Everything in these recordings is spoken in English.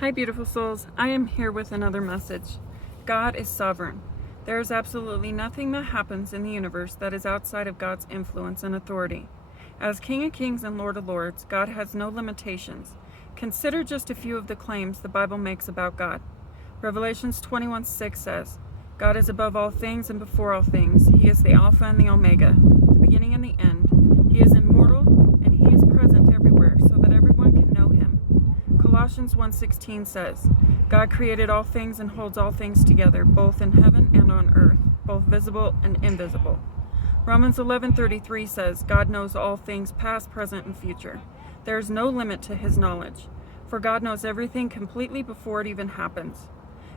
Hi, beautiful souls. I am here with another message. God is sovereign. There is absolutely nothing that happens in the universe that is outside of God's influence and authority. As King of Kings and Lord of Lords, God has no limitations. Consider just a few of the claims the Bible makes about God. Revelations 21:6 says, God is above all things and before all things. He is the Alpha and the Omega, the beginning and the end. He is immortal, and He is present everywhere so that everyone can know Him. Colossians 1:16 says, God created all things and holds all things together, both in heaven and on earth, both visible and invisible. Romans 11:33 says, God knows all things past, present, and future. There is no limit to His knowledge, for God knows everything completely before it even happens.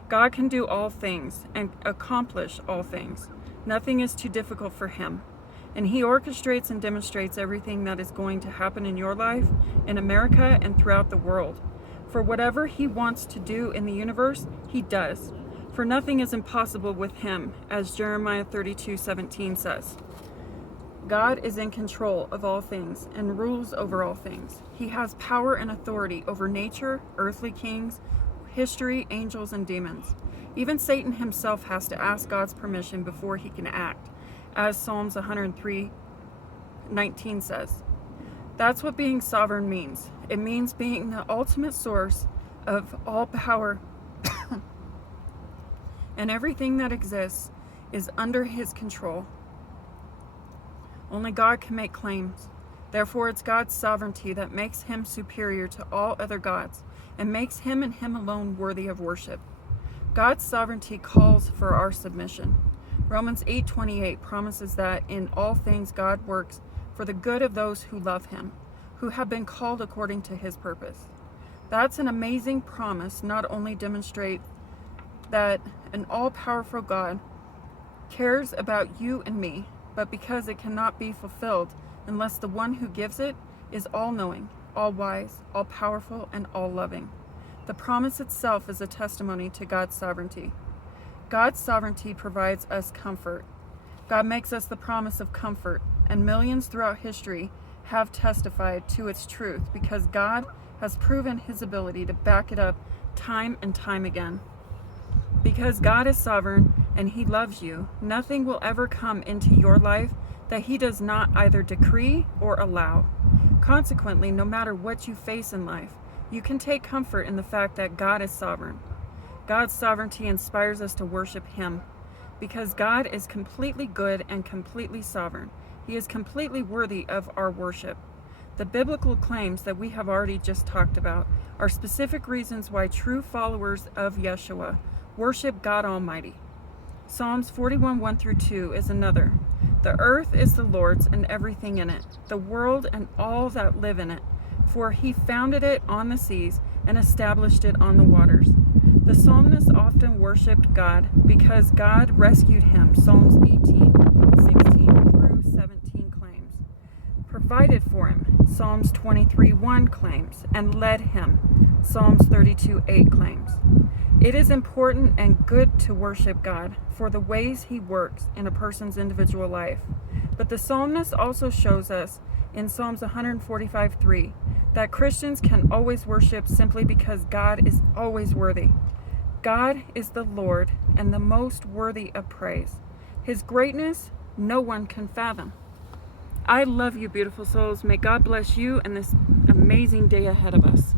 God can do all things and accomplish all things. Nothing is too difficult for Him. And He orchestrates and demonstrates everything that is going to happen in your life, in America, and throughout the world. For whatever He wants to do in the universe, He does. For nothing is impossible with Him, as Jeremiah 32:17 says. God is in control of all things and rules over all things. He has power and authority over nature, earthly kings, history, angels, and demons. Even Satan himself has to ask God's permission before he can act, as Psalms 103:19 says. That's what being sovereign means. It means being the ultimate source of all power, and everything that exists is under His control. Only God can make claims. Therefore, it's God's sovereignty that makes Him superior to all other gods and makes Him and Him alone worthy of worship. God's sovereignty calls for our submission. Romans 8:28 promises that in all things God works for the good of those who love Him, who have been called according to His purpose. That's an amazing promise. Not only demonstrate that an all-powerful God cares about you and me, but because it cannot be fulfilled unless the one who gives it is all-knowing, all-wise, all-powerful, and all-loving. The promise itself is a testimony to God's sovereignty. God's sovereignty provides us comfort. God makes us the promise of comfort, and millions throughout history have testified to its truth because God has proven His ability to back it up time and time again. Because God is sovereign and He loves you, nothing will ever come into your life that He does not either decree or allow. Consequently, no matter what you face in life, you can take comfort in the fact that God is sovereign. God's sovereignty inspires us to worship Him. Because God is completely good and completely sovereign, He is completely worthy of our worship. The biblical claims that we have already just talked about are specific reasons why true followers of Yeshua worship God Almighty. Psalms 41:1-2 is another. The earth is the Lord's and everything in it, the world and all that live in it. For He founded it on the seas and established it on the waters. The psalmist often worshipped God because God rescued him. Psalms 18:16-17 claims. Provided for him. Psalms 23:1 claims. And led him. Psalms 32:8 claims. It is important and good to worship God for the ways He works in a person's individual life. But the psalmist also shows us in Psalms 145:3 that Christians can always worship simply because God is always worthy. God is the Lord and the most worthy of praise. His greatness no one can fathom. I love you, beautiful souls. May God bless you and this amazing day ahead of us.